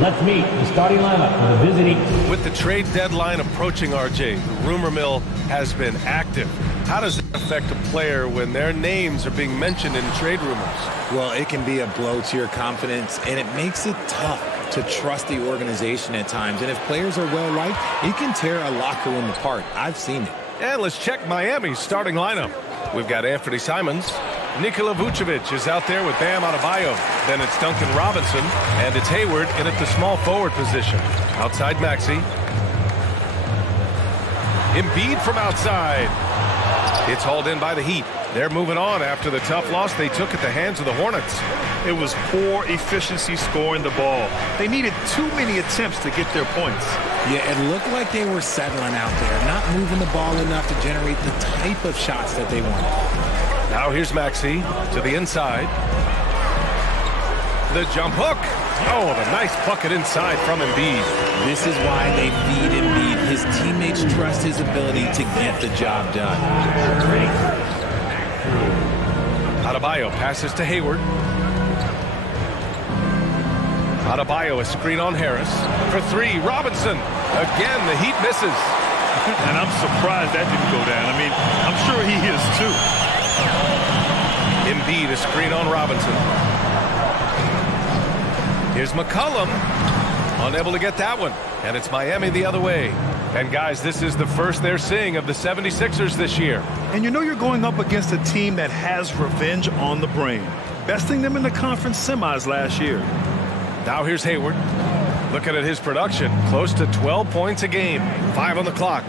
Let's meet the starting lineup for the visiting. With the trade deadline approaching, RJ, the rumor mill has been active. How does that affect a player when their names are being mentioned in trade rumors? Well, it can be a blow to your confidence, and it makes it tough to trust the organization at times. And if players are well-liked, it can tear a locker room apart. I've seen it. And let's check Miami's starting lineup. We've got Anthony Simons. Nikola Vucevic is out there with Bam Adebayo. Then it's Duncan Robinson, and it's Hayward in at the small forward position. Outside Maxey. Embiid from outside. It's hauled in by the Heat. They're moving on after the tough loss they took at the hands of the Hornets. It was poor efficiency scoring the ball. They needed too many attempts to get their points. Yeah, it looked like they were settling out there, not moving the ball enough to generate the type of shots that they wanted. Now here's Maxey to the inside. The jump hook. Oh, the nice bucket inside from Embiid. This is why they feed Embiid. His teammates trust his ability to get the job done. Adebayo passes to Hayward. Adebayo, a screen on Harris. For three, Robinson. Again, the Heat misses. And I'm surprised that didn't go down. I mean, I'm sure he is too. Embiid, a screen on Robinson. Here's McCollum. Unable to get that one. And it's Miami the other way. And guys, this is the first they're seeing of the 76ers this year. And you know you're going up against a team that has revenge on the brain, besting them in the conference semis last year. Now here's Hayward. Looking at his production, close to 12 points a game. 5 on the clock.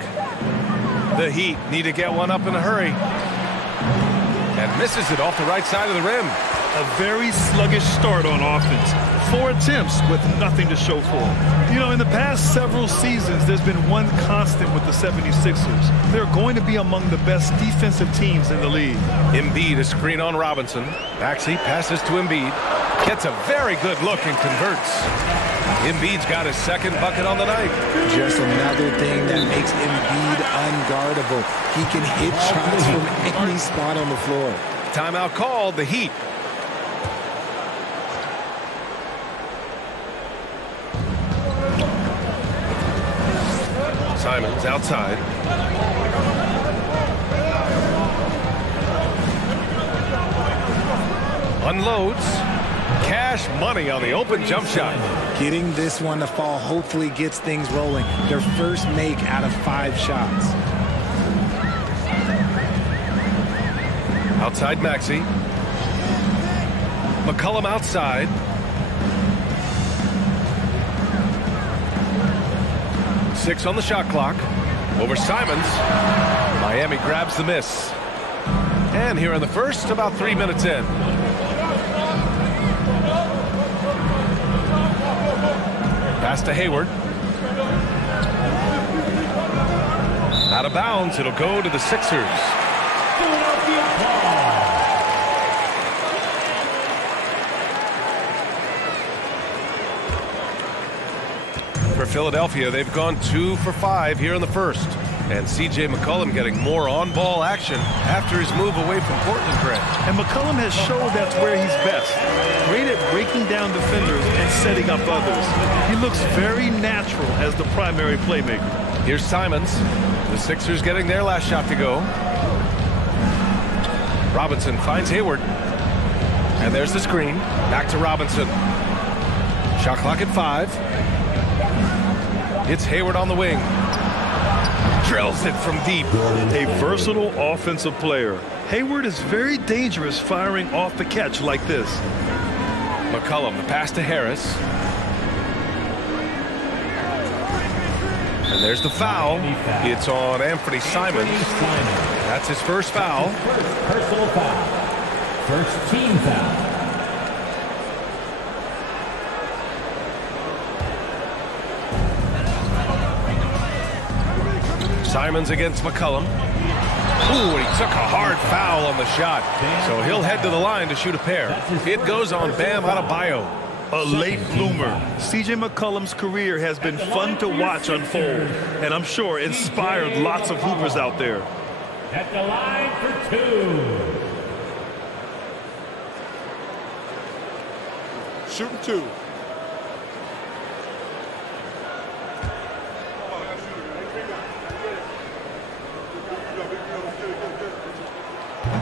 The Heat need to get one up in a hurry. And misses it off the right side of the rim. A very sluggish start on offense. 4 attempts with nothing to show for it. You know, in the past several seasons, there's been one constant with the 76ers. They're going to be among the best defensive teams in the league. Embiid, a screen on Robinson. Maxey passes to Embiid. Gets a very good look and converts. Embiid's got his second bucket on the night. Just another thing that makes Embiid unguardable. He can hit shots from any spot on the floor. Timeout called, the Heat. Simons outside. Unloads. Cash money on the open jump shot. Getting this one to fall hopefully gets things rolling. Their first make out of 5 shots. Outside Maxey. McCollum outside. Six on the shot clock. Over Simons. Miami grabs the miss. And here in the first, about 3 minutes in. Pass to Hayward. Out of bounds, it'll go to the Sixers. For Philadelphia, they've gone 2 for 5 here in the first. And C.J. McCollum getting more on-ball action after his move away from Portland, Grant. And McCollum has shown that's where he's best. Great at breaking down defenders and setting up others. He looks very natural as the primary playmaker. Here's Simons. The Sixers getting their last shot to go. Robinson finds Hayward. And there's the screen. Back to Robinson. Shot clock at 5. It's Hayward on the wing. Drills it from deep. A versatile offensive player. Hayward is very dangerous firing off the catch like this. McCollum, the pass to Harris. And there's the foul. It's on Anthony Simons. That's his first foul. Personal foul. First team foul. Simons against McCollum. Ooh, and he took a hard foul on the shot. So he'll head to the line to shoot a pair. It goes on Bam Adebayo. A late bloomer. C.J. McCollum's career has been fun to watch unfold, and I'm sure inspired lots of hoopers out there. At the line for 2. Shooting 2.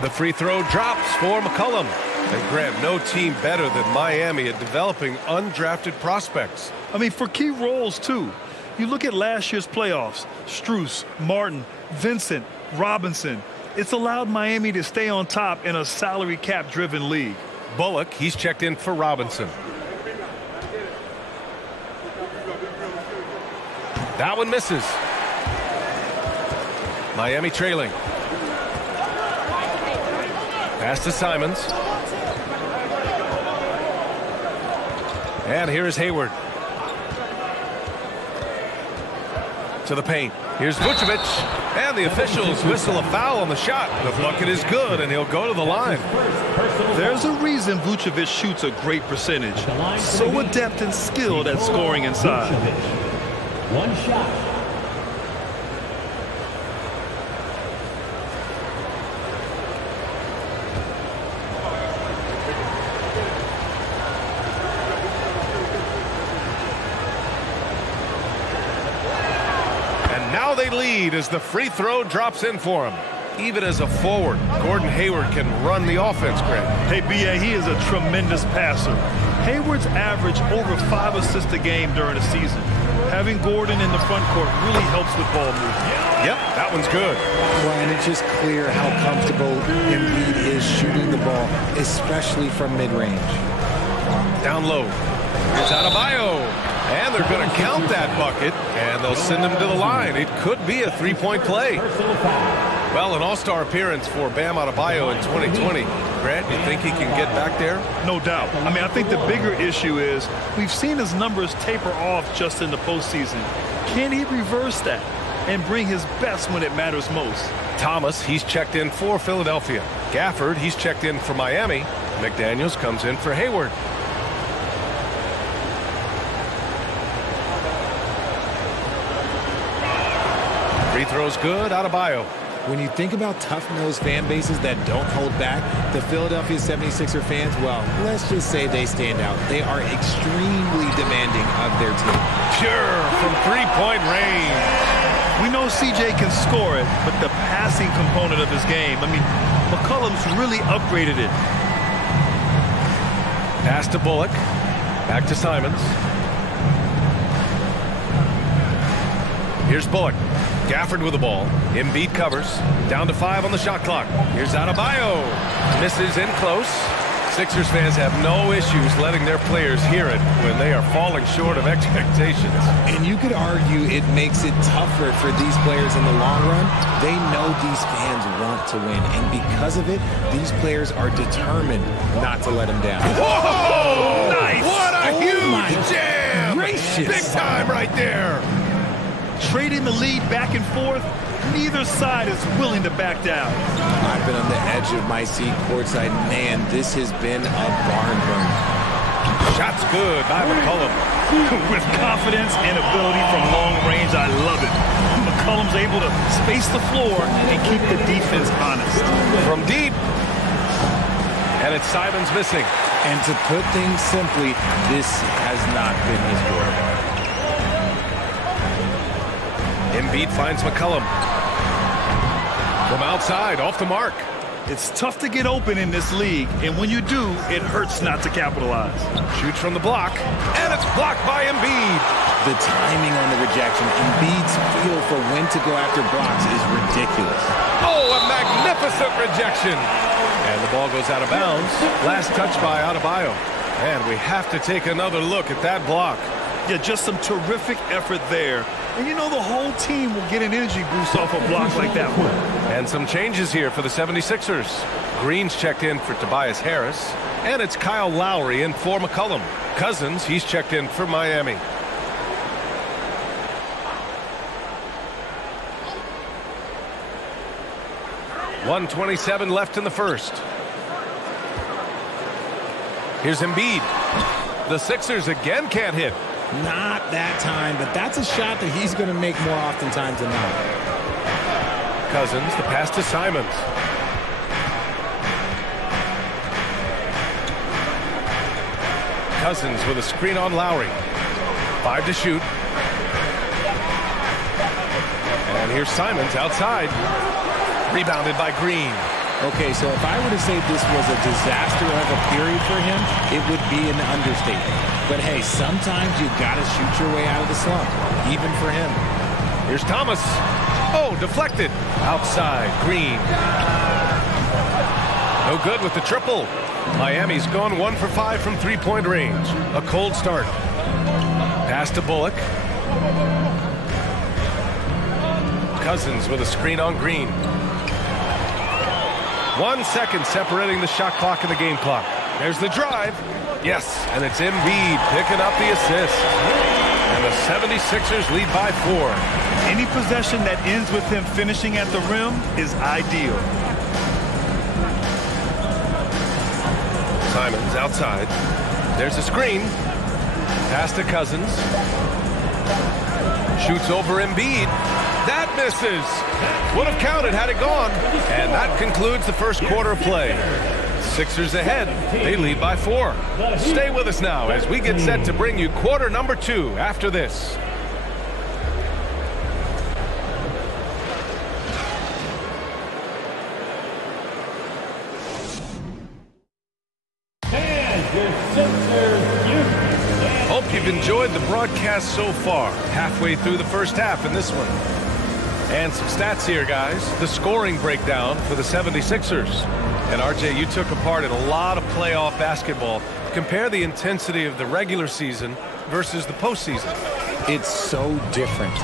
The free throw drops for McCollum. And Grant, no team better than Miami at developing undrafted prospects. I mean, for key roles, too. You look at last year's playoffs, Strus, Martin, Vincent, Robinson. It's allowed Miami to stay on top in a salary cap-driven league. Bullock, he's checked in for Robinson. That one misses. Miami trailing. Pass to Simons. And here is Hayward. To the paint. Here's Vucevic. And the officials whistle a foul on the shot. The bucket is good, and he'll go to the line. There's a reason Vucevic shoots a great percentage. So adept and skilled at scoring inside. One shot. Now they lead as the free throw drops in for him. Even as a forward, Gordon Hayward can run the offense, Greg. Hey, B.A., he is a tremendous passer. Hayward's averaged over 5 assists a game during the season. Having Gordon in the front court really helps with ball movement. Yep, that one's good. Well, and it's just clear how comfortable Embiid is shooting the ball, especially from mid-range. Down low. Here's Adebayo. And they're going to count that bucket, and they'll send him to the line. It could be a three-point play. Well, an all-star appearance for Bam Adebayo in 2020. Grant, you think he can get back there? No doubt. I mean, I think the bigger issue is we've seen his numbers taper off just in the postseason. Can he reverse that and bring his best when it matters most? Thomas, he's checked in for Philadelphia. Gafford, he's checked in for Miami. McDaniels comes in for Hayward. Free throw's good, Adebayo. When you think about tough-nosed fan bases that don't hold back, the Philadelphia 76er fans, well, let's just say they stand out. They are extremely demanding of their team. Pure from three-point range. We know CJ can score it, but the passing component of his game, I mean, McCollum's really upgraded it. Pass to Bullock. Back to Simons. Here's Bullock. Gafford with the ball. Embiid covers. Down to 5 on the shot clock. Here's Adebayo. Misses in close. Sixers fans have no issues letting their players hear it when they are falling short of expectations. And you could argue it makes it tougher for these players in the long run. They know these fans want to win, and because of it, these players are determined not to let them down. Whoa! Nice! What a huge jam! Gracious. Big time right there! Trading the lead back and forth, neither side is willing to back down. I've been on the edge of my seat courtside. Man, this has been a barn burner. Shot's good by McCollum. With confidence and ability from long range, I love it. McCollum's able to space the floor and keep the defense honest. From deep. And it's Simons missing. And to put things simply, this has not been his quarterback. Embiid finds McCollum. From outside, off the mark. It's tough to get open in this league, and when you do, it hurts not to capitalize. Shoots from the block, and it's blocked by Embiid. The timing on the rejection, Embiid's feel for when to go after blocks is ridiculous. Oh, a magnificent rejection. And the ball goes out of bounds. Last touch by Adebayo. And we have to take another look at that block. Yeah, just some terrific effort there. And you know the whole team will get an energy boost off a block like that one. And some changes here for the 76ers. Green's checked in for Tobias Harris. And it's Kyle Lowry in for McCollum. Cousins, he's checked in for Miami. .127 left in the first. Here's Embiid. The Sixers again can't hit. Not that time, but that's a shot that he's going to make more oftentimes than not. Cousins, the pass to Simons. Cousins with a screen on Lowry. 5 to shoot. And here's Simons outside. Rebounded by Green. Okay, so if I were to say this was a disaster of a period for him, it would be an understatement. But hey, sometimes you got to shoot your way out of the slump, even for him. Here's Thomas. Oh, deflected. Outside, Green. No good with the triple. Miami's gone 1 for 5 from three-point range. A cold start. Pass to Bullock. Cousins with a screen on Green. 1 second separating the shot clock and the game clock. There's the drive. Yes, and it's Embiid picking up the assist. And the 76ers lead by 4. Any possession that ends with him finishing at the rim is ideal. Simons outside. There's a screen. Pass to Cousins. Shoots over Embiid. That misses. Would have counted had it gone. And that concludes the first quarter of play. Sixers ahead. They lead by 4. Stay with us now as we get set to bring you quarter number 2 after this. Hope you've enjoyed the broadcast so far. Halfway through the first half in this one. And some stats here, guys. The scoring breakdown for the 76ers. And RJ, you took a part in a lot of playoff basketball. Compare the intensity of the regular season versus the postseason. It's so different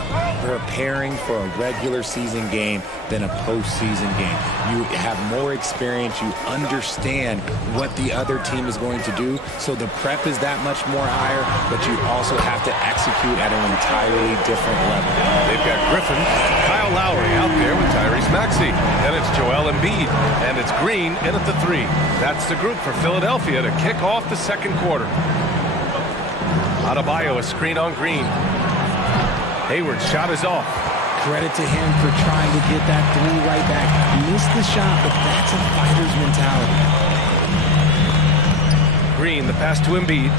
preparing for a regular season game than a postseason game. You have more experience. You understand what the other team is going to do. So the prep is that much more higher, but you also have to execute at an entirely different level. They've got Griffin, Kyle Lowry out there with Tyrese Maxey. Then it's Joel Embiid, and it's Green in at the 3. That's the group for Philadelphia to kick off the second quarter. Adebayo, a screen on Green. Hayward's shot is off. Credit to him for trying to get that 3 right back. Missed the shot, but that's a fighter's mentality. Green, the pass to Embiid.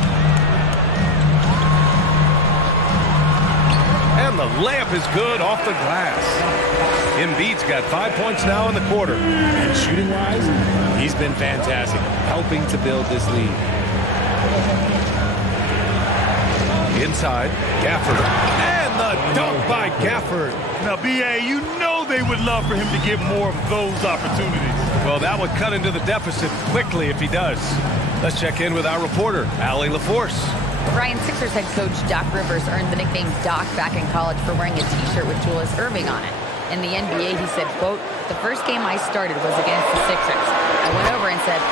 And the layup is good off the glass. Embiid's got 5 points now in the quarter. And shooting-wise, he's been fantastic, helping to build this lead. Inside, Gafford. And the dunk by Gafford. Now, B.A., you know they would love for him to get more of those opportunities. Well, that would cut into the deficit quickly if he does. Let's check in with our reporter, Allie LaForce. Ryan, Sixers head coach Doc Rivers earned the nickname Doc back in college for wearing a T-shirt with Julius Erving on it. In the NBA, he said, quote, "The first game I started was against the Sixers. I went over and said,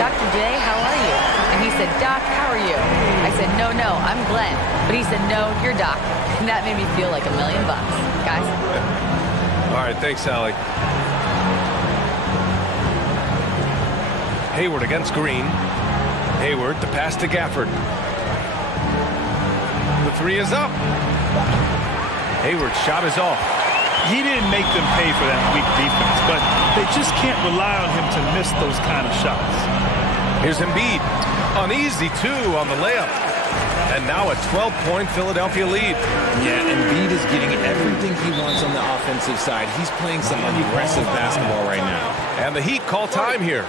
Dr. J, how are you?" And he said, "Doc, how are you?" I said, no, I'm Glenn. But he said, "No, you're Doc." And that made me feel like $1 million, guys. All right, thanks, Allie. Hayward against Green. Hayward, the pass to Gafford. The 3 is up. Hayward's shot is off. He didn't make them pay for that weak defense, but they just can't rely on him to miss those kind of shots. Here's Embiid. Uneasy, 2 on the layup. And now a 12-point Philadelphia lead. Yeah, Embiid is getting everything he wants on the offensive side. He's playing some aggressive basketball right now. And the Heat call time here.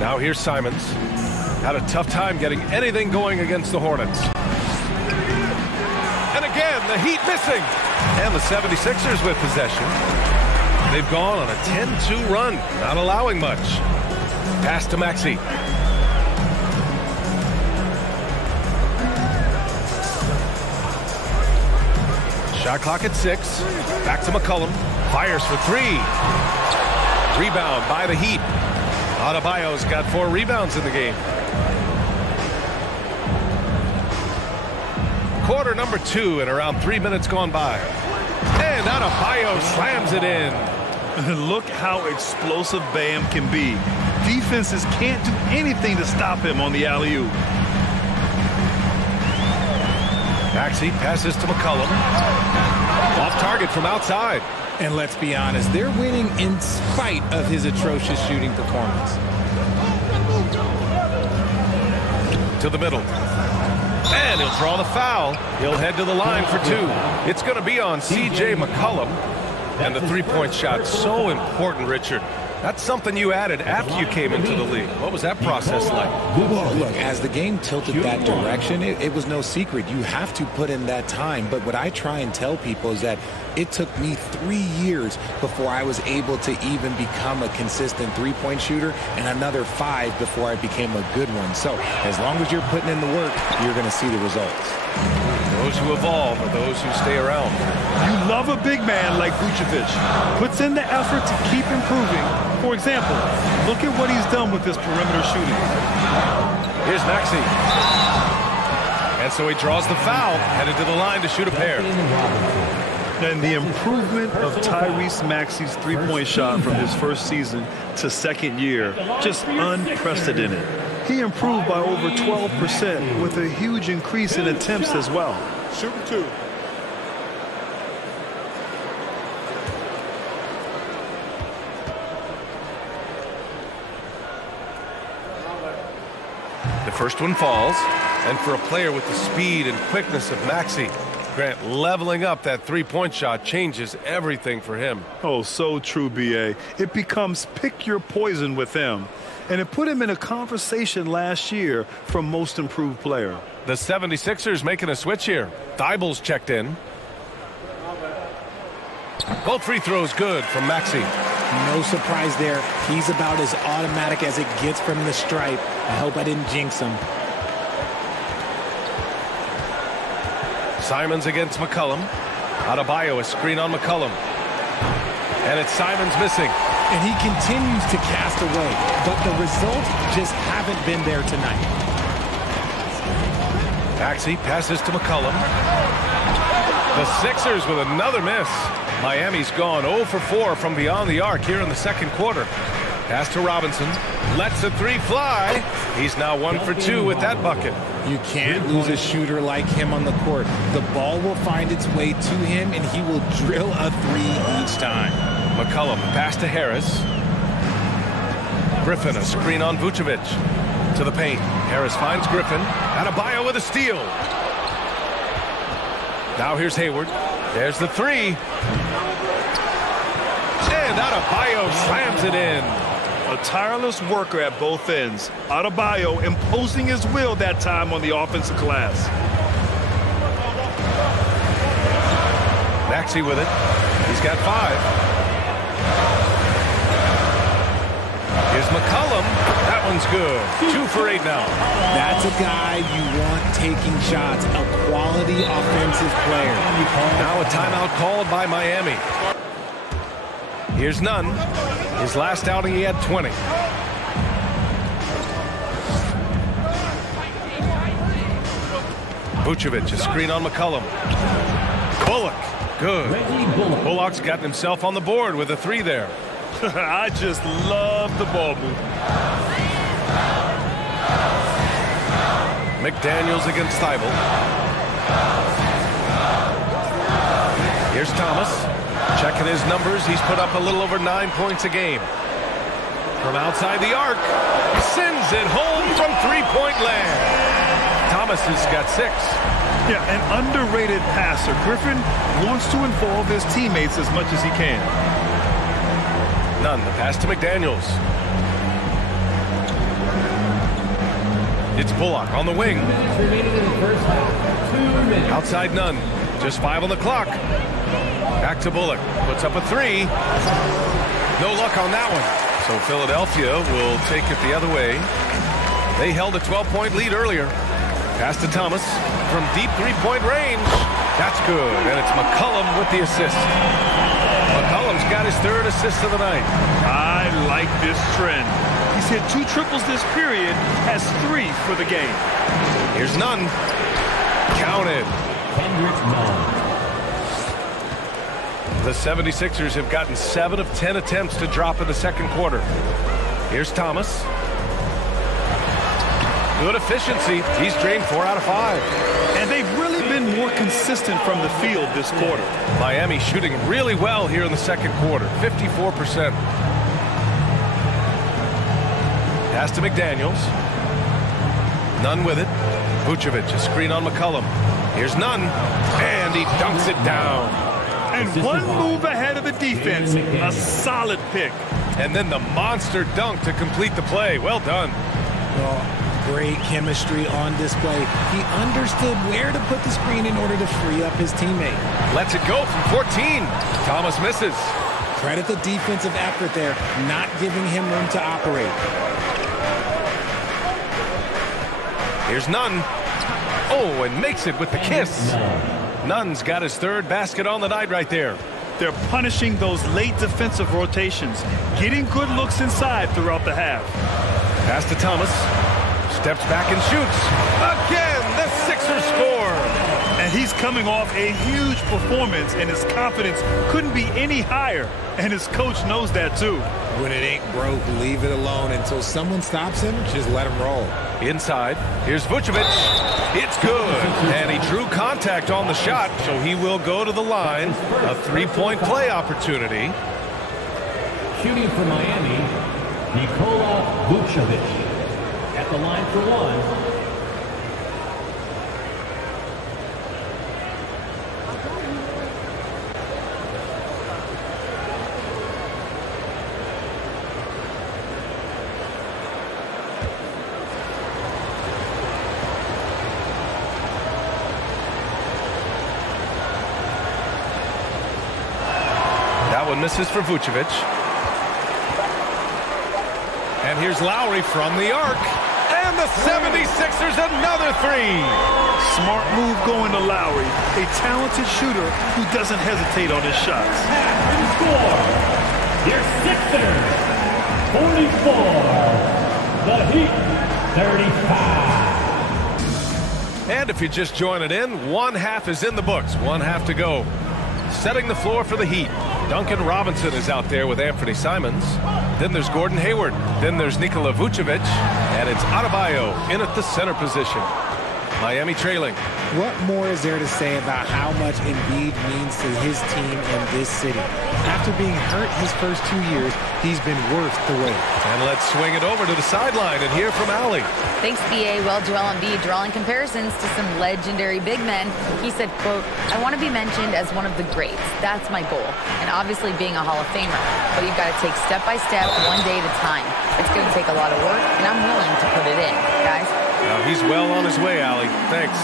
Now here's Simons. Had a tough time getting anything going against the Hornets. And again, the Heat missing. And the 76ers with possession. They've gone on a 10-2 run, not allowing much. Pass to Maxey. Shot clock at 6. Back to McCollum. Fires for 3. Rebound by the Heat. Adebayo's got 4 rebounds in the game. Quarter number 2 and around 3 minutes gone by. And Adebayo slams it in. Look how explosive Bam can be. Defenses can't do anything to stop him on the alley-oop. Maxey passes to McCollum. Off target from outside. And let's be honest, they're winning in spite of his atrocious shooting performance. To the middle. And he'll draw the foul. He'll head to the line for two. It's going to be on C.J. McCollum. And the three-point shot, so important, Richard. That's something you added after you came into the league. What was that process like? Well, look, as the game tilted that direction, it was no secret. You have to put in that time. But what I try and tell people is that it took me 3 years before I was able to even become a consistent three-point shooter, and another 5 before I became a good one. So as long as you're putting in the work, you're going to see the results. Those who evolve are those who stay around. You love a big man like Vucevic. Puts in the effort to keep improving. For example, look at what he's done with this perimeter shooting. Here's Maxey. And so he draws the foul, headed to the line to shoot a pair. And the improvement of Tyrese Maxey's three-point shot from his first season to second year, just unprecedented. He improved by over 12% with a huge increase in attempts as well. Shooting two. The first one falls, and for a player with the speed and quickness of Maxey, Grant, leveling up that three-point shot changes everything for him. Oh, so true, B.A. It becomes pick your poison with him. And it put him in a conversation last year for most improved player. The 76ers making a switch here. Thybulle's checked in. Both free throws good from Maxey. No surprise there. He's about as automatic as it gets from the stripe. I hope I didn't jinx him. Simons against McCollum. Adebayo, a screen on McCollum. And it's Simons missing. And he continues to cast away, but the results just haven't been there tonight. Maxey passes to McCollum. The Sixers with another miss. Miami's gone 0 for 4 from beyond the arc here in the second quarter. Pass to Robinson. Lets the three fly. He's now 1 for 2 with that bucket. You can't lose a shooter like him on the court. The ball will find its way to him, and he will drill a three each time. McCollum pass to Harris. Griffin, a screen on Vucevic. To the paint. Harris finds Griffin. Adebayo with a steal. Now here's Hayward. There's the three. And Adebayo slams it in. A tireless worker at both ends. Adebayo imposing his will that time on the offensive glass. Maxey with it. He's got 5. Here's McCollum. That one's good. 2 for 8 now. That's a guy you want taking shots. A quality offensive player. Now a timeout called by Miami. Here's Nunn. His last outing, he had 20. Vucevic, a screen on McCollum. Bullock, good. Bullock's gotten himself on the board with a 3 there. I just love the ball move. McDaniels against Thybulle. Here's Thomas. Checking his numbers, he's put up a little over 9 points a game. From outside the arc, sends it home from three-point land. Thomas has got 6. Yeah, an underrated passer. Griffin wants to involve his teammates as much as he can. Nunn, the pass to McDaniels. It's Bullock on the wing. Outside Nunn. Just 5 on the clock. Back to Bullock. Puts up a 3. No luck on that one. So Philadelphia will take it the other way. They held a 12-point lead earlier. Pass to Thomas from deep three-point range. That's good. And it's McCollum with the assist. McCollum's got his 3rd assist of the night. I like this trend. He's hit 2 triples this period, has 3 for the game. Here's Nunn. Counted. Kendrick Nunn. The 76ers have gotten 7 of 10 attempts to drop in the second quarter. Here's Thomas. Good efficiency. He's drained 4 out of 5. And they've really been more consistent from the field this quarter. Miami shooting really well here in the second quarter. 54%. Pass to McDaniels. Nunn with it. Vucevic, a screen on McCollum. Here's Nunn, and he dunks it down. And one move ahead of the defense. A solid pick. And then the monster dunk to complete the play. Well done. Well, great chemistry on display. He understood where to put the screen in order to free up his teammate. Lets it go from 14. Thomas misses. Credit the defensive effort there, not giving him room to operate. Here's Nunn. Oh, and makes it with the kiss. Nunn's got his third basket on the night right there. They're punishing those late defensive rotations, getting good looks inside throughout the half. Pass to Thomas. Steps back and shoots. Again, the Sixers score. And he's coming off a huge performance, and his confidence couldn't be any higher. And his coach knows that, too. When it ain't broke, leave it alone until someone stops him. Just let him roll. Inside, here's Vucevic. It's good. And he drew contact on the shot, so he will go to the line. A three-point play opportunity. Shooting for Miami, Nikola Vucevic. At the line for one. Misses for Vucevic. And here's Lowry from the arc. And the 76ers another three. Smart move going to Lowry, a talented shooter who doesn't hesitate on his shots. And score. Your Sixers, 44. The Heat, 35. And if you just join it in, one half is in the books. One half to go. Setting the floor for the Heat. Duncan Robinson is out there with Anthony Simons. Then there's Gordon Hayward. Then there's Nikola Vucevic. And it's Adebayo in at the center position. Miami trailing. What more is there to say about how much Embiid means to his team in this city? After being hurt his first 2 years, he's been worth the wait. And let's swing it over to the sideline and hear from Allie. Thanks, B.A. Well, Joel Embiid drawing comparisons to some legendary big men. He said, quote, "I want to be mentioned as one of the greats. That's my goal. And obviously being a Hall of Famer. But you've got to take step by step, one day at a time. It's going to take a lot of work, and I'm willing to put it in, guys." Now he's well on his way, Allie. Thanks.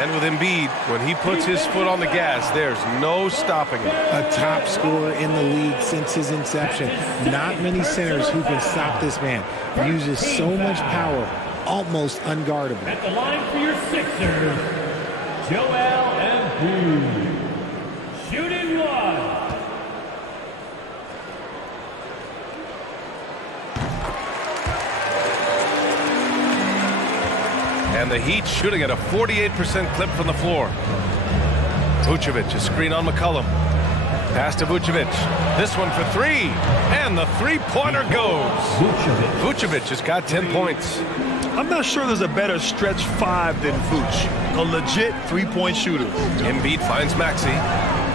And with Embiid, when he puts his foot on the gas, there's no stopping him. A top scorer in the league since his inception. Not many centers who can stop this man. He uses so much power, almost unguardable. At the line for your Sixers, Joel Embiid. Shooting one. And the Heat shooting at a 48% clip from the floor. Vucevic, a screen on McCollum. Pass to Vucevic. This one for three. And the three-pointer goes. Vucevic has got 10 points. I'm not sure there's a better stretch five than Vuce. A legit three-point shooter. Embiid finds Maxey.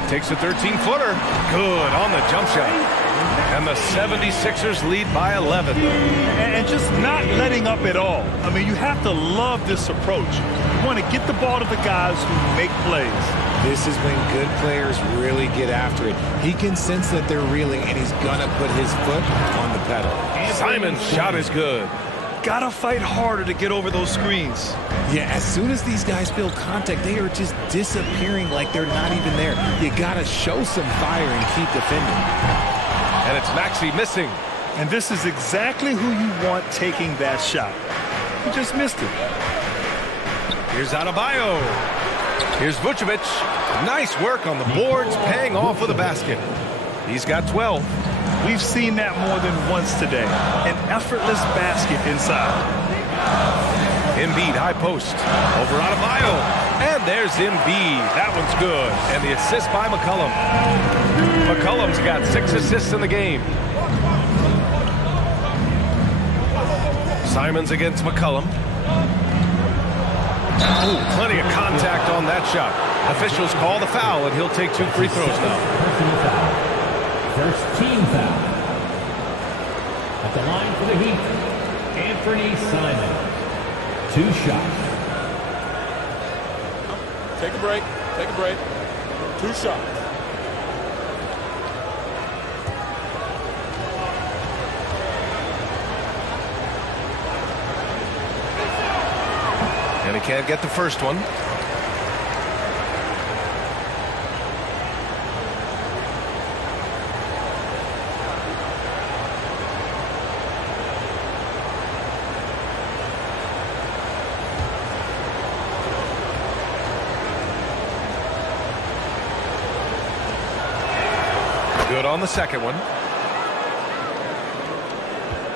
Takes a 13-footer. Good on the jump shot. And the 76ers lead by 11. And just not letting up at all. I mean, you have to love this approach. You want to get the ball to the guys who make plays. This is when good players really get after it. He can sense that they're reeling, and he's going to put his foot on the pedal. Simon's shot is good. Gotta fight harder to get over those screens. Yeah, as soon as these guys feel contact, they are just disappearing like they're not even there. You gotta show some fire and keep defending. And it's Maxey missing. And this is exactly who you want taking that shot. He just missed it. Here's Adebayo. Here's Vucevic. Nice work on the boards, paying off with a basket. He's got 12. We've seen that more than once today. An effortless basket inside. Embiid, high post. Over Adebayo. And there's Embiid. That one's good. And the assist by McCollum. McCollum's got 6 assists in the game. Simons against McCollum. Ooh, plenty of contact on that shot. Officials call the foul, and he'll take 2 free throws now. First team foul. At the line for the Heat, Anthony Simons. 2 shots. Take a break. Take a break. 2 shots. And he can't get the first one. Good on the second one.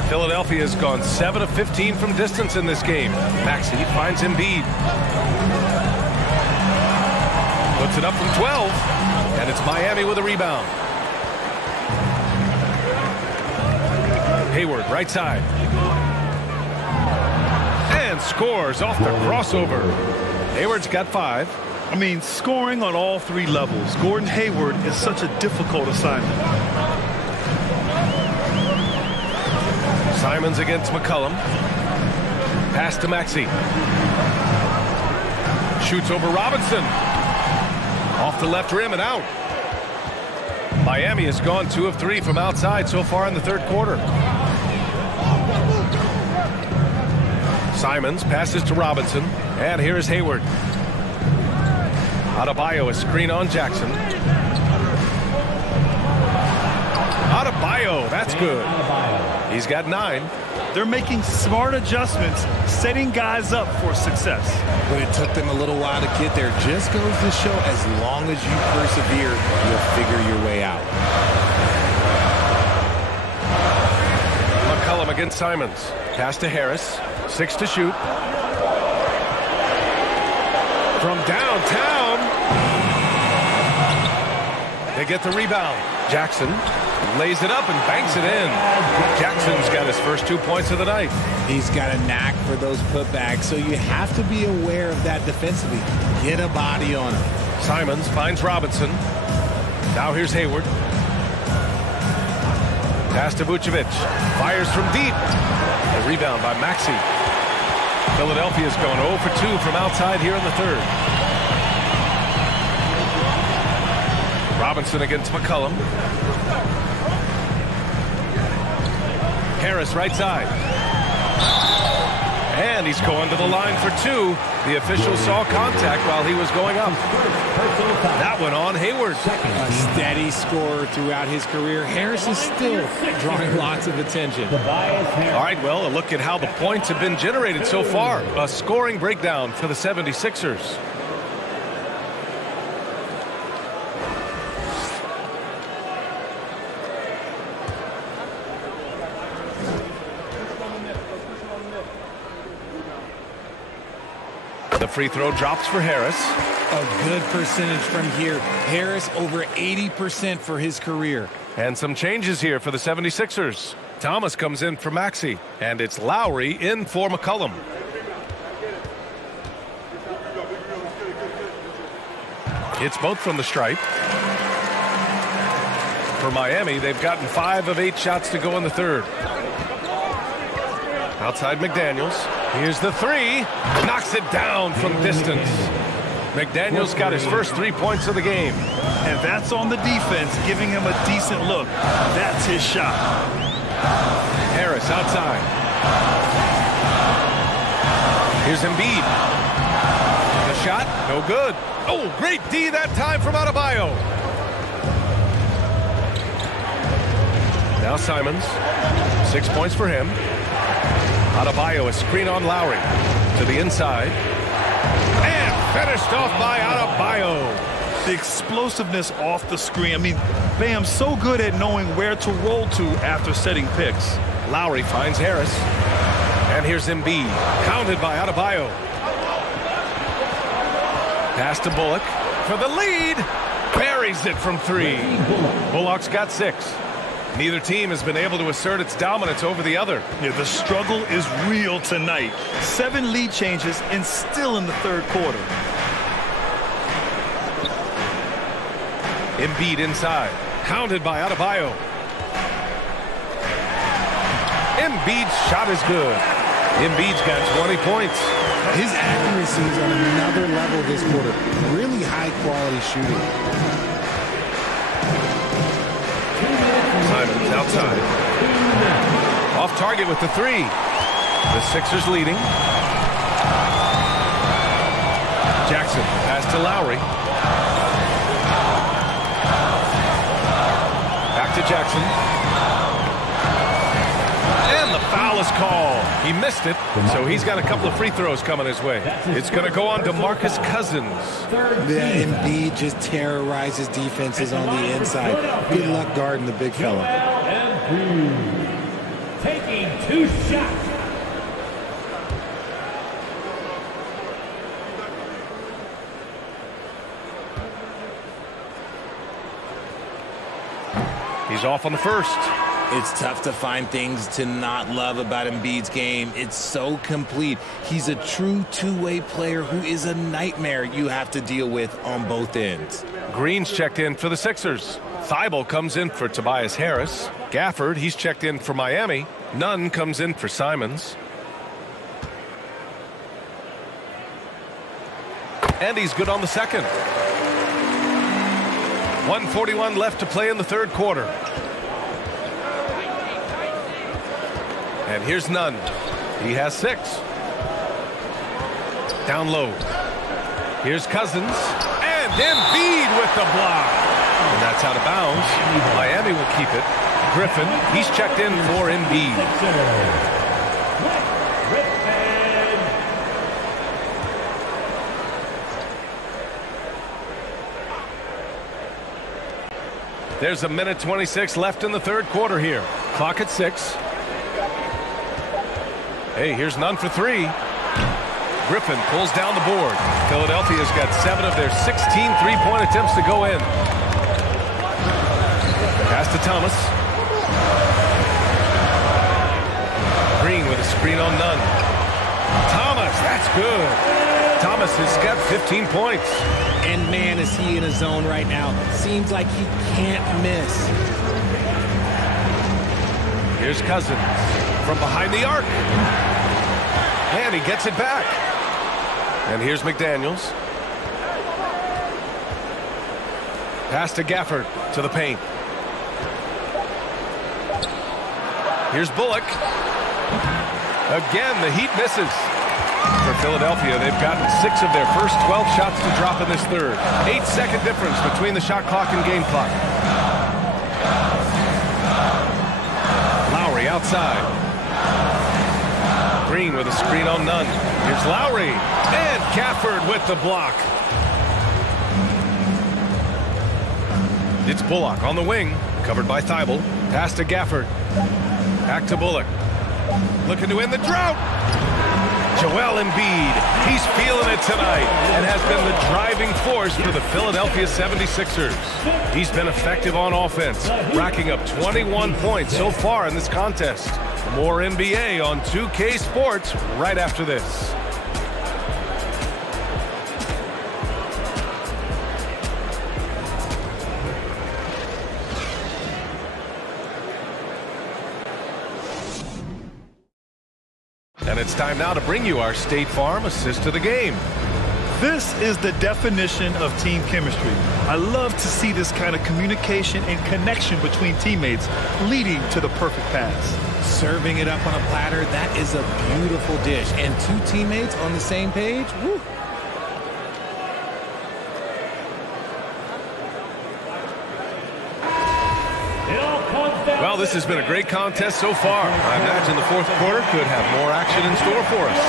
Philadelphia has gone 7 of 15 from distance in this game. Maxey finds Embiid. Puts it up from 12. And it's Miami with a rebound. Hayward, right side. And scores off the crossover. Hayward's got 5. I mean, scoring on all 3 levels. Gordon Hayward is such a difficult assignment. Simons against McCollum. Pass to Maxey. Shoots over Robinson. Off the left rim and out. Miami has gone 2 of 3 from outside so far in the third quarter. Simons passes to Robinson. And here is Hayward. Adebayo, a screen on Jackson. Adebayo, that's good. He's got 9. They're making smart adjustments, setting guys up for success. But it took them a little while to get there. Just goes to show, as long as you persevere, you'll figure your way out. McCollum against Simons. Pass to Harris. 6 to shoot. From downtown. They get the rebound. Jackson lays it up and banks it in. Jackson's got his first 2 points of the night. He's got a knack for those putbacks, so you have to be aware of that defensively. Get a body on him. Simons finds Robinson. Now here's Hayward. Pass to Vucevic. Fires from deep. A rebound by Maxey. Philadelphia's going 0 for 2 from outside here in the third. Robinson against McCollum. Harris right side. And he's going to the line for 2. The official saw contact while he was going up. That went on Hayward. A steady scorer throughout his career. Harris is still drawing lots of attention. All right, well, a look at how the points have been generated so far. A scoring breakdown for the 76ers. The free throw drops for Harris. A good percentage from here. Harris over 80% for his career. And some changes here for the 76ers. Thomas comes in for Maxey. And it's Lowry in for McCollum. It's both from the stripe. For Miami, they've gotten 5 of 8 shots to go in the third. Outside McDaniels. Here's the 3. Knocks it down from distance. McDaniels got his first 3 points of the game. And that's on the defense, giving him a decent look. That's his shot. Harris outside. Here's Embiid. The shot, no good. Oh, great D that time from Adebayo. Now Simons. 6 points for him. Adebayo, a screen on Lowry. To the inside. And finished off by Adebayo. The explosiveness off the screen. I mean, Bam's so good at knowing where to roll to after setting picks. Lowry finds Harris. And here's Embiid. Counted by Adebayo. Pass to Bullock for the lead. Buries it from 3. Bullock's got 6. Neither team has been able to assert its dominance over the other. Yeah, the struggle is real tonight. 7 lead changes and still in the third quarter. Embiid inside. Counted by Adebayo. Embiid's shot is good. Embiid's got 20 points. His accuracy is on another level this quarter. Really high-quality shooting. Simons outside. Off target with the three. The Sixers leading. Jackson pass to Lowry. Back to Jackson. And the foul is called. He missed it, so he's got a couple of free throws coming his way. It's going to go on to DeMarcus Cousins. Yeah, Embiid just terrorizes defenses on the inside. Good luck guarding the big fella. Taking 2 shots. He's off on the first. It's tough to find things to not love about Embiid's game. It's so complete. He's a true two-way player who is a nightmare you have to deal with on both ends. Green's checked in for the Sixers. Thibault comes in for Tobias Harris. Gafford, he's checked in for Miami. Nunn comes in for Simons. And he's good on the second. 1:41 left to play in the third quarter. And here's Nunn. He has 6. Down low. Here's Cousins. And Embiid with the block. And that's out of bounds. Miami will keep it. Griffin, he's checked in for Embiid. There's a minute 26 left in the third quarter here. Clock at 6. Hey, here's Nunn for 3. Griffin pulls down the board. Philadelphia's got 7 of their 16 three-point attempts to go in. Pass to Thomas. Green with a screen on Nunn. Thomas, that's good. Thomas has got 15 points. And man, is he in a zone right now. Seems like he can't miss. Here's Cousins from behind the arc. And he gets it back. And here's McDaniels. Pass to Gafford to the paint. Here's Bullock. Again, the Heat misses. For Philadelphia, they've gotten 6 of their first 12 shots to drop in this third. 8-second difference between the shot clock and game clock. Lowry outside. Green with a screen on Nunn. Here's Lowry. And Gafford with the block. It's Bullock on the wing. Covered by Thibault. Pass to Gafford. Back to Bullock. Looking to end the drought. Joel Embiid, he's feeling it tonight and has been the driving force for the Philadelphia 76ers. He's been effective on offense, racking up 21 points so far in this contest. More NBA on 2K Sports right after this. And it's time now to bring you our State Farm assist to the game. This is the definition of team chemistry. I love to see this kind of communication and connection between teammates leading to the perfect pass. Serving it up on a platter, that is a beautiful dish. And 2 teammates on the same page, woo. Well, this has been a great contest so far. I imagine the fourth quarter could have more action in store for us.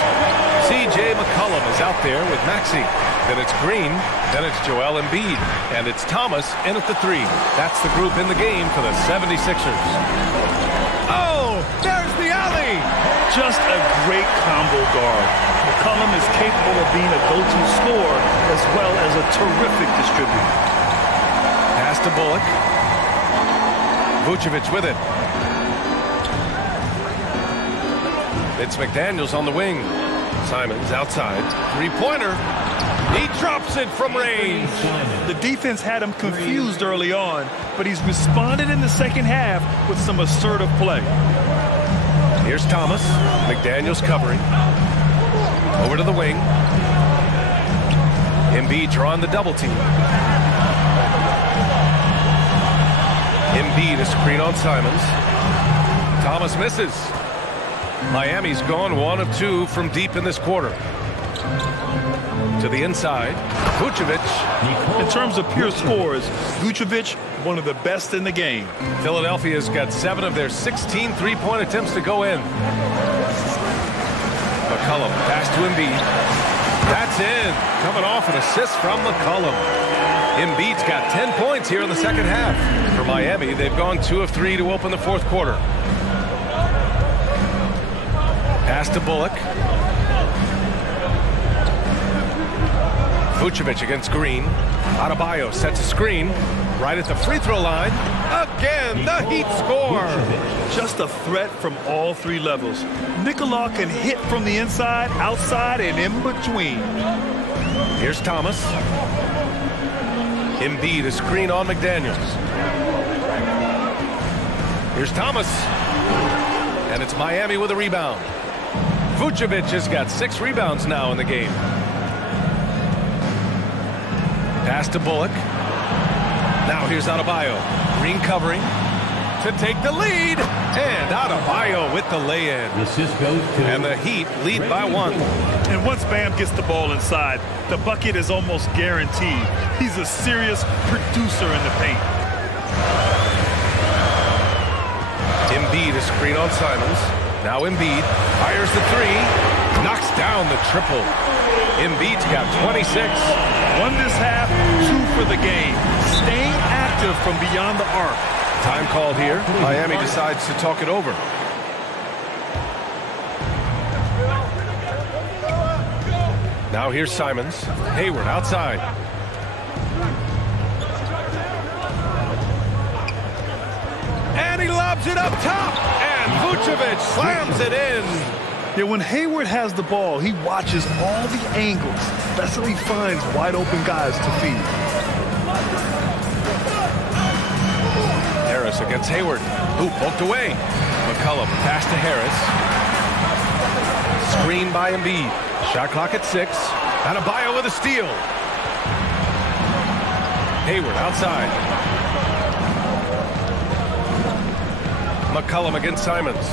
C.J. McCollum is out there with Maxey. Then it's Green. Then it's Joel Embiid. And it's Thomas in at the 3. That's the group in the game for the 76ers. Oh, there's the alley. Just a great combo guard. McCollum is capable of being a go-to scorer as well as a terrific distributor. Pass to Bullock. Vucevic with it. It's McDaniels on the wing. Simons outside. Three-pointer. He drops it from range. The defense had him confused early on, but he's responded in the second half with some assertive play. Here's Thomas. McDaniels covering. Over to the wing. Embiid drawing the double team. Embiid, a screen on Simons. Thomas misses. Miami's gone 1 of 2 from deep in this quarter. To the inside, Vucevic. In terms of pure scores, Vucevic, one of the best in the game. Philadelphia's got 7 of their 16 three-point attempts to go in. McCollum, pass to Embiid. That's in. Coming off an assist from McCollum. Embiid's got 10 points here in the second half. For Miami, they've gone 2 of 3 to open the fourth quarter. Pass to Bullock. Vucevic against Green. Adebayo sets a screen right at the free throw line. Again, the Heat score. Just a threat from all 3 levels. Nikola can hit from the inside, outside, and in between. Here's Thomas. Embiid, a screen on McDaniels. Here's Thomas. And it's Miami with a rebound. Vucevic has got 6 rebounds now in the game. Pass to Bullock. Now here's Adebayo. Green covering to take the lead. And Adebayo with the lay-in. And the Heat lead by 1. And once Bam gets the ball inside, the bucket is almost guaranteed. He's a serious producer in the paint. Embiid, a screen on Simons. Now Embiid fires the 3. Knocks down the triple. Embiid's got 26. 1 this half, 2 for the game. Staying active from beyond the arc. Time called here. Miami decides to talk it over. Now here's Simons. Hayward outside. And he lobs it up top. And Vucevic slams it in. Yeah, when Hayward has the ball, he watches all the angles. That's how he finds wide open guys to feed. Harris against Hayward. Ooh, poked away. McCollum, pass to Harris. Screen by Embiid. Shot clock at 6. Adebayo with a steal. Hayward outside. McCollum against Simons.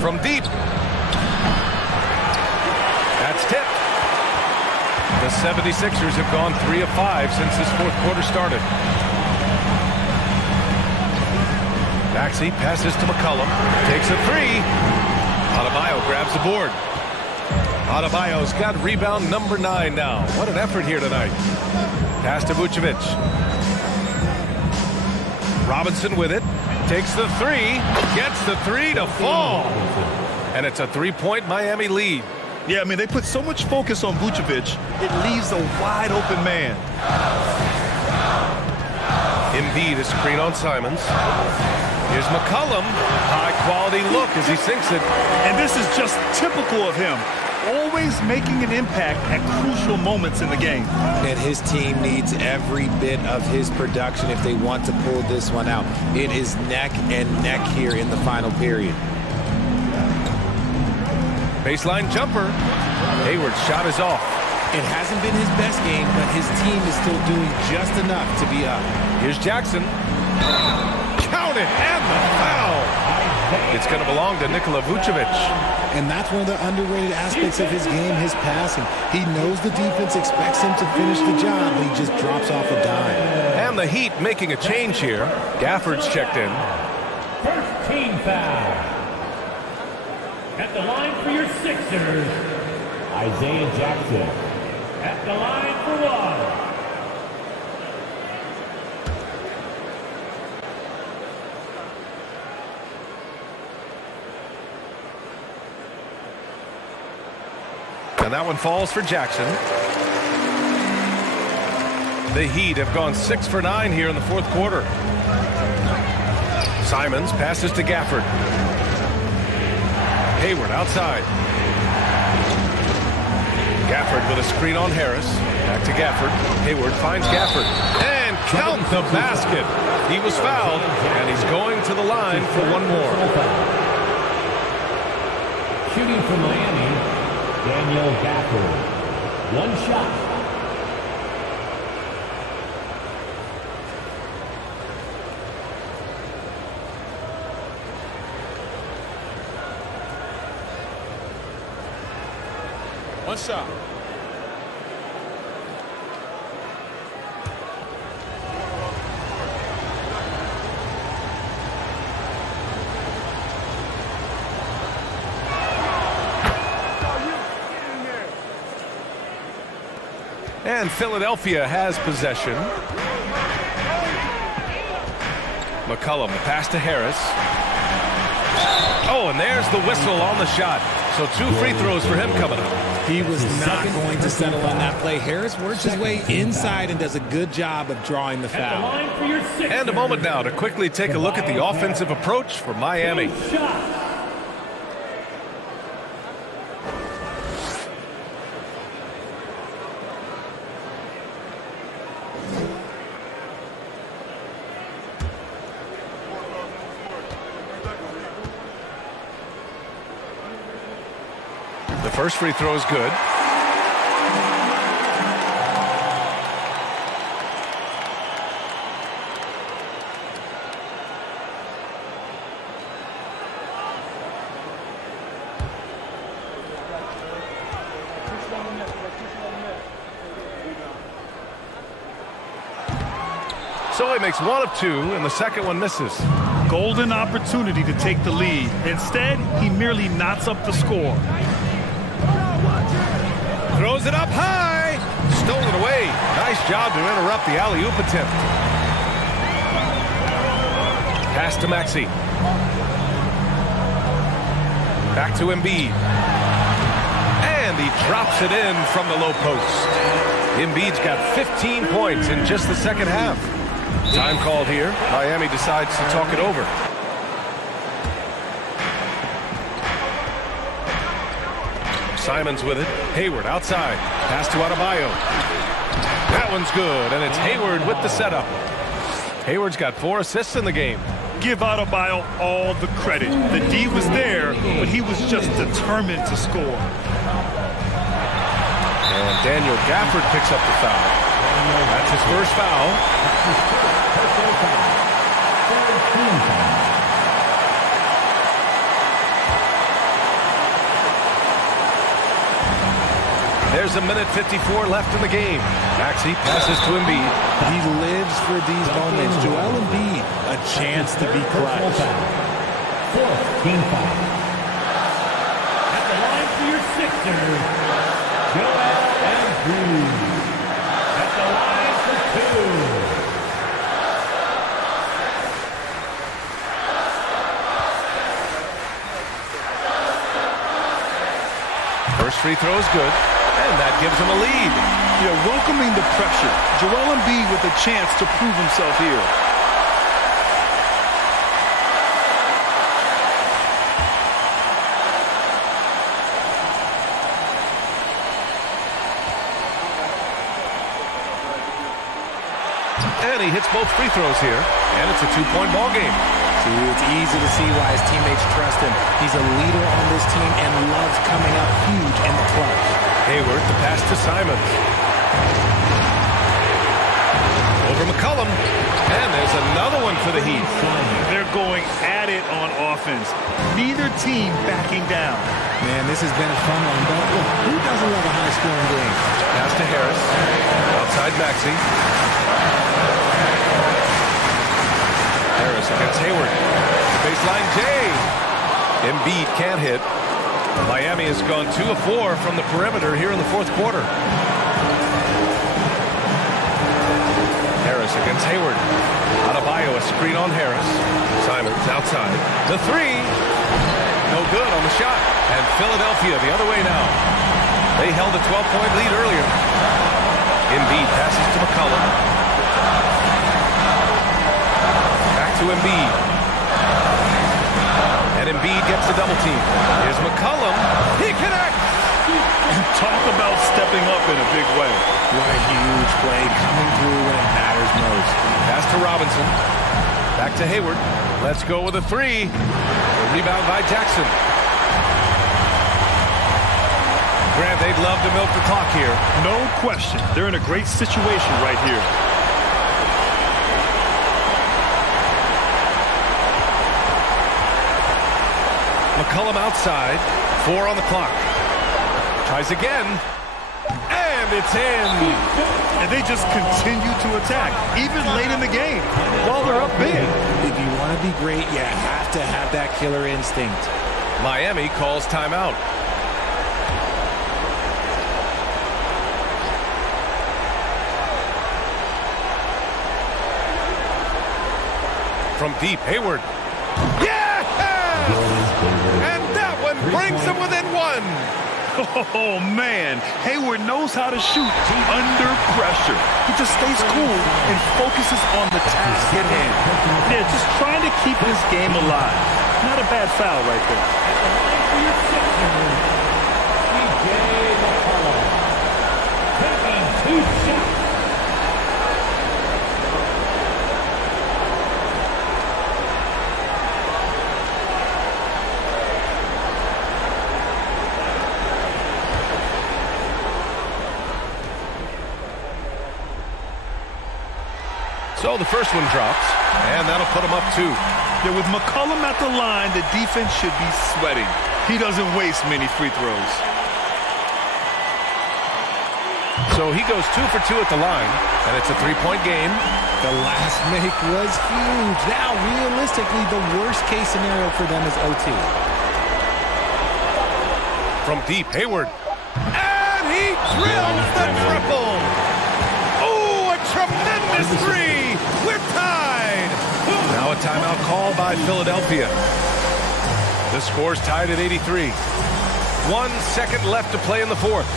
From deep. That's tipped. The 76ers have gone 3 of 5 since this fourth quarter started. Maxey passes to McCollum. Takes a 3. Adebayo grabs the board. Adebayo's got rebound number 9 now. What an effort here tonight. Pass to Vucevic. Robinson with it. Takes the 3. Gets the 3 to fall. And it's a 3-point Miami lead. Yeah, I mean, they put so much focus on Vucevic, it leaves a wide open man. Embiid, a screen on Simons. Here's McCollum. High quality look as he sinks it. And this is just typical of him. Always making an impact at crucial moments in the game. And his team needs every bit of his production if they want to pull this one out. It is neck and neck here in the final period. Baseline jumper. Hayward's shot is off. It hasn't been his best game, but his team is still doing just enough to be up. Here's Jackson. Count it, and the foul. It's going to belong to Nikola Vucevic. And that's one of the underrated aspects of his game, his passing. He knows the defense expects him to finish the job, but he just drops off a dime. And the Heat making a change here. Gafford's checked in. First team foul. At the line for your Sixers, Isaiah Jackson. At the line for 1. And that one falls for Jackson. The Heat have gone 6 for 9 here in the fourth quarter. Simons passes to Gafford. Hayward outside. Gafford with a screen on Harris. Back to Gafford. Hayward finds Gafford. And count the basket. He was fouled, and he's going to the line for one more. Shooting for Miami, Daniel Gafford. One shot. One shot. And Philadelphia has possession. McCollum, the pass to Harris. Oh, and there's the whistle on the shot. So 2 free throws for him coming up. He was not going to settle on that play. Harris works his way inside and does a good job of drawing the foul. And a moment now to quickly take a look at the offensive approach for Miami. The first free throw is good. So he makes 1 of 2, and the second one misses. Golden opportunity to take the lead. Instead, he merely knots up the score. Throws it up high. Stolen away. Nice job to interrupt the alley-oop attempt. Pass to Maxey. Back to Embiid. And he drops it in from the low post. Embiid's got 15 points in just the second half. Time called here. Miami decides to talk it over. Simons with it. Hayward outside. Pass to Adebayo. That one's good, and it's Hayward with the setup. Hayward's got 4 assists in the game. Give Adebayo all the credit. The D was there, but he was just determined to score. And Daniel Gafford picks up the foul. That's his first foul. There's a minute 54 left in the game. Maxey passes to Embiid. He lives for these moments. Joel Embiid, a chance to be clutch. 4th team foul. At the line for your Sixers, Joel Embiid. At the line for 2. First free throw is good, and that gives him a lead. Yeah, welcoming the pressure. Joel Embiid with a chance to prove himself here. And he hits both free throws here, and it's a 2-point ball game. See, it's easy to see why his teammates trust him. He's a leader on this team and loves coming up huge in the clutch. Hayward, the pass to Simons. Over McCollum, and there's another one for the Heat. They're going at it on offense. Neither team backing down. Man, this has been a fun one, but look, who doesn't love a high-scoring game? Pass to Harris. Outside Maxey. Harris against Hayward. Baseline J. Embiid can't hit. Miami has gone 2 of 4 from the perimeter here in the 4th quarter. Harris against Hayward. Adebayo, a screen on Harris. Simons outside. The 3. No good on the shot. And Philadelphia the other way now. They held a 12-point lead earlier. Embiid passes to McCollum. Back to Embiid. And Embiid gets a double team. Here's McCollum. He connects. Talk about stepping up in a big way. What a huge play coming through when it matters most. Pass to Robinson. Back to Hayward. Let's go with a 3. A rebound by Jackson. they'd love to milk the clock here. No question. They're in a great situation right here. McCollum outside. 4 on the clock. Tries again. And it's in. And they just continue to attack, even late in the game, while they're up big. If you want to be great, you have to have that killer instinct. Miami calls timeout. From deep, Hayward. Yeah! And that one brings them within 1. Oh, man. Hayward knows how to shoot under pressure. He just stays cool and focuses on the task at hand. Yeah, just trying to keep his game alive. Not a bad foul right there. Taking 2 shots. So the first one drops, and that'll put him up 2. Yeah, with McCollum at the line, the defense should be sweating. He doesn't waste many free throws. So he goes 2 for 2 at the line, and it's a 3-point game. The last make was huge. Now, realistically, the worst-case scenario for them is OT. From deep, Hayward. And he drills the triple. Oh, a tremendous 3. We're tied. Now a timeout call by Philadelphia. The score's tied at 83. 1 second left to play in the 4th.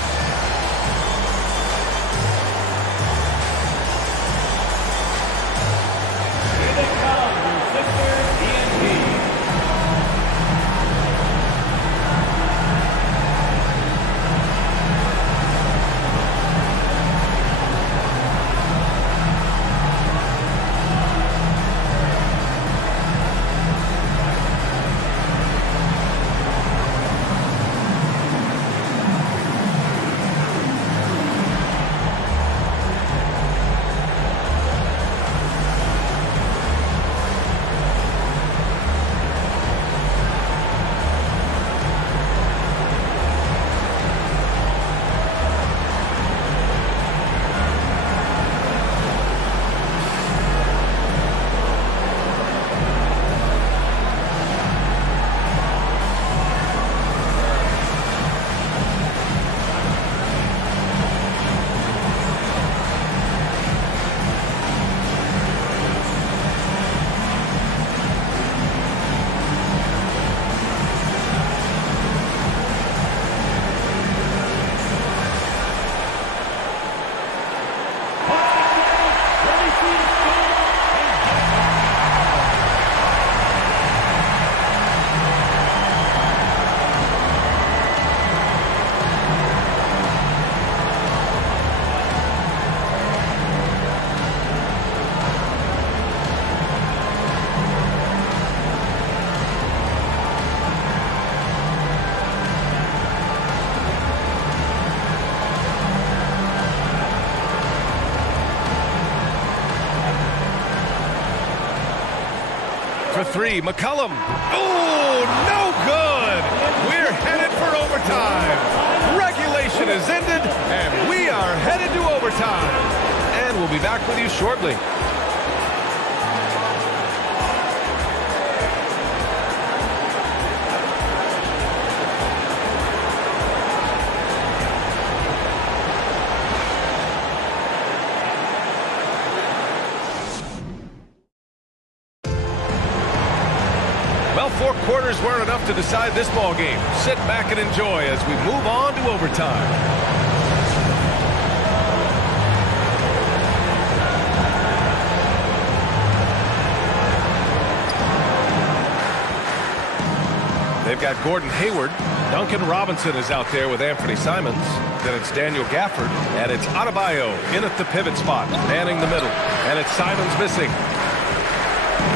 For 3, McCollum. Oh, no good. We're headed for overtime. Regulation is ended, and we are headed to overtime. And we'll be back with you shortly. Well, 4 quarters weren't enough to decide this ball game. Sit back and enjoy as we move on to overtime. They've got Gordon Hayward. Duncan Robinson is out there with Anthony Simons. Then it's Daniel Gafford. And it's Adebayo in at the pivot spot, manning the middle. And it's Simons missing.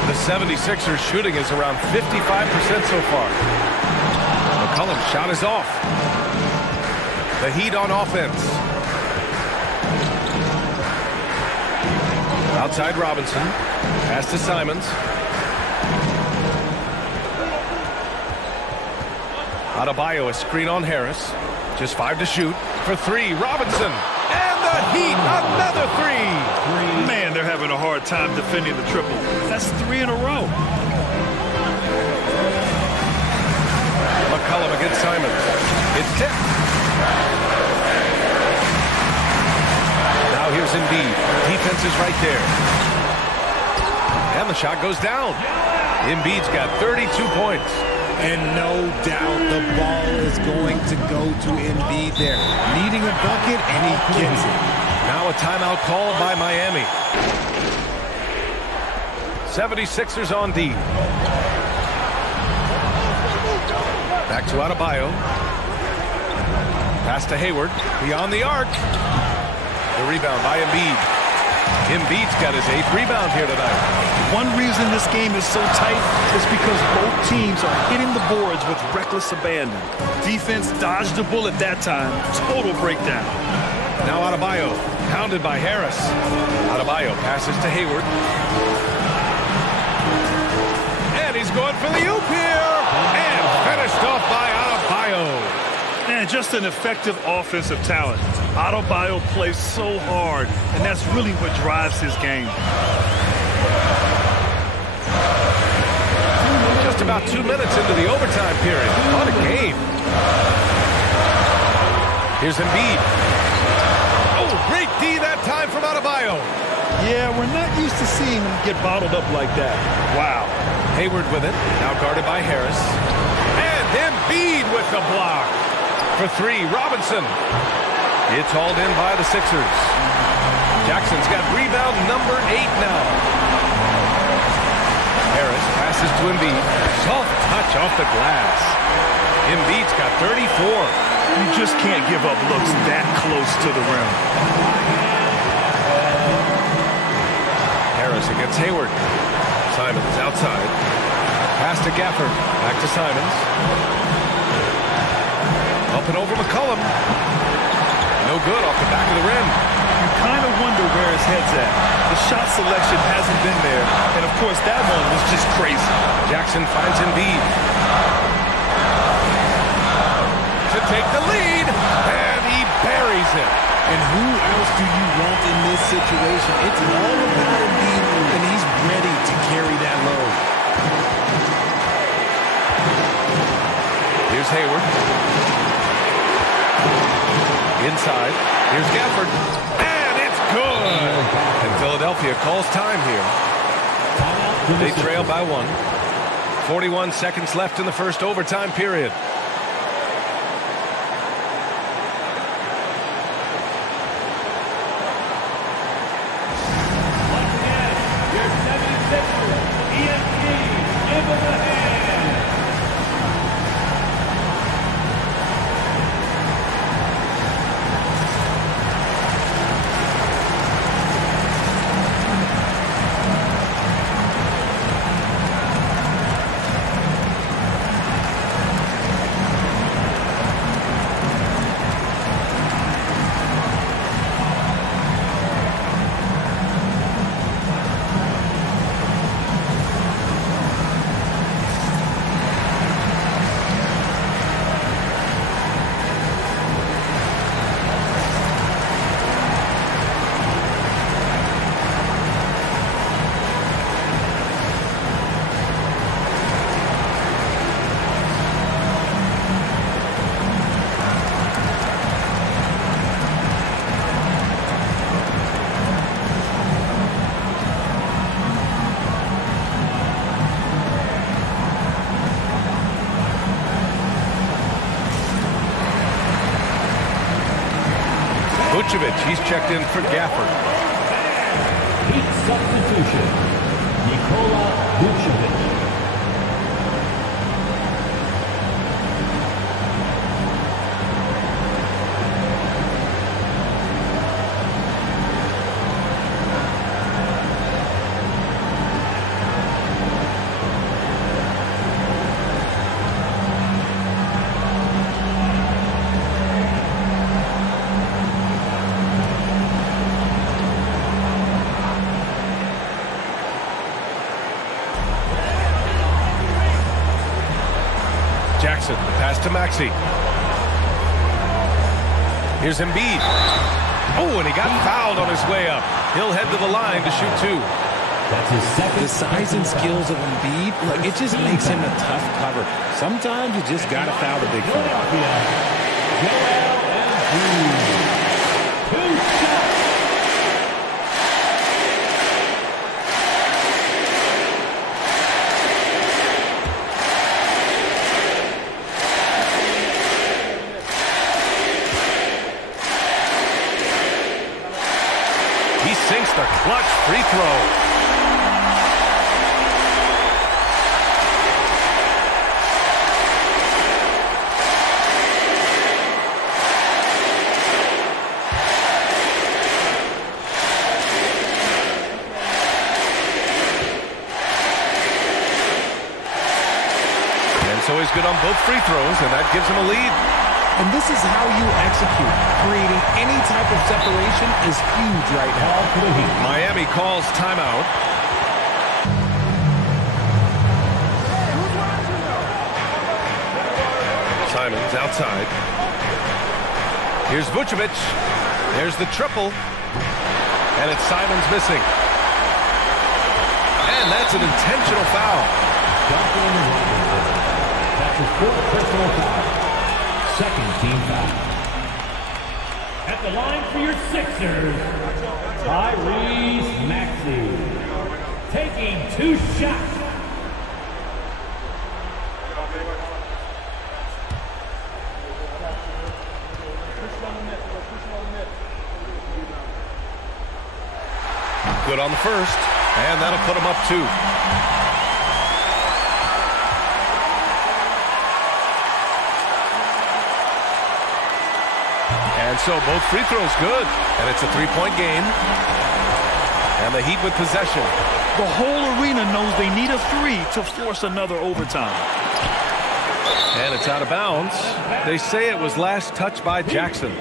The 76ers shooting is around 55% so far. McCollum's shot is off. The Heat on offense. Outside Robinson. Pass to Simons. Adebayo, a screen on Harris. Just 5 to shoot. For 3, Robinson. And the Heat, another 3. Man, they're having a hard time defending the triple. That's 3 in a row. McCollum against Simons. It's tipped. Now here's Embiid. Defense is right there. And the shot goes down. Embiid's got 32 points. And no doubt the ball is going to go to Embiid there. Needing a bucket, and he gets it. Now a timeout called by Miami. 76ers on D. Back to Adebayo. Pass to Hayward. Beyond the arc. The rebound by Embiid. Embiid's got his 8th rebound here tonight. One reason this game is so tight is because both teams are hitting the boards with reckless abandon. Defense dodged the bullet that time. Total breakdown. Now Adebayo, pounded by Harris. Adebayo passes to Hayward. And he's going for the oop here. And finished off by Adebayo. Man, just an effective offensive talent. Adebayo plays so hard, and that's really what drives his game. Just about 2 minutes into the overtime period. What a game. Here's Embiid. Oh, great D that time from Adebayo. Yeah, we're not used to seeing him get bottled up like that. Wow. Hayward with it. Now guarded by Harris. And Embiid with the block. For 3, Robinson. It's hauled in by the Sixers. Jackson's got rebound number 8 now. Harris passes to Embiid. Soft touch off the glass. Embiid's got 34. You just can't give up looks that close to the rim. Harris against Hayward. Simons outside. Pass to Gafford. Back to Simons. Up and over McCollum. No good off the back of the rim. You kind of wonder where his head's at. The shot selection hasn't been there. And, of course, that one was just crazy. Jackson finds Embiid. To take the lead. And he buries it. And who else do you want in this situation? It's all about Embiid, and he's ready to carry that load. Here's Hayward. Inside. Here's Gafford. And it's good. And Philadelphia calls time here. They trail by 1. 41 seconds left in the first overtime period. Vucevic, he's checked in for Gafford. Heat substitution, Nikola Vucevic. Jackson, the pass to Maxey. Here's Embiid. Oh, and he got fouled on his way up. He'll head to the line to shoot 2. That's his second. The size and skills of Embiid, look, it just makes him a tough cover. Sometimes you just got to foul the big fella. He sinks the clutch free throw. So he's good on both free throws, and that gives him a lead. And this is how you execute. Creating any type of separation is huge right now. Miami calls timeout. Simons outside. Here's Vucevic. There's the triple. And it's Simons missing. And that's an intentional foul. That's his 4th personal foul. 2nd team foul. At the line for your Sixers, Tyrese Maxey. Taking 2 shots. Good on the first, and that'll put him up 2. And so both free throws good. And it's a 3-point game. And the Heat with possession. The whole arena knows they need a 3 to force another overtime. And it's out of bounds. They say it was last touched by Jackson.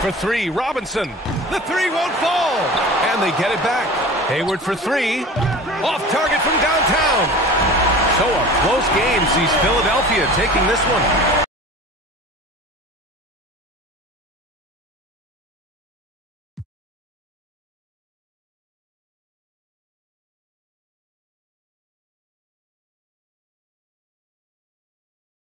For 3, Robinson. The 3 won't fall. And they get it back. Hayward for 3. Off target from downtown. So a close game sees Philadelphia taking this one.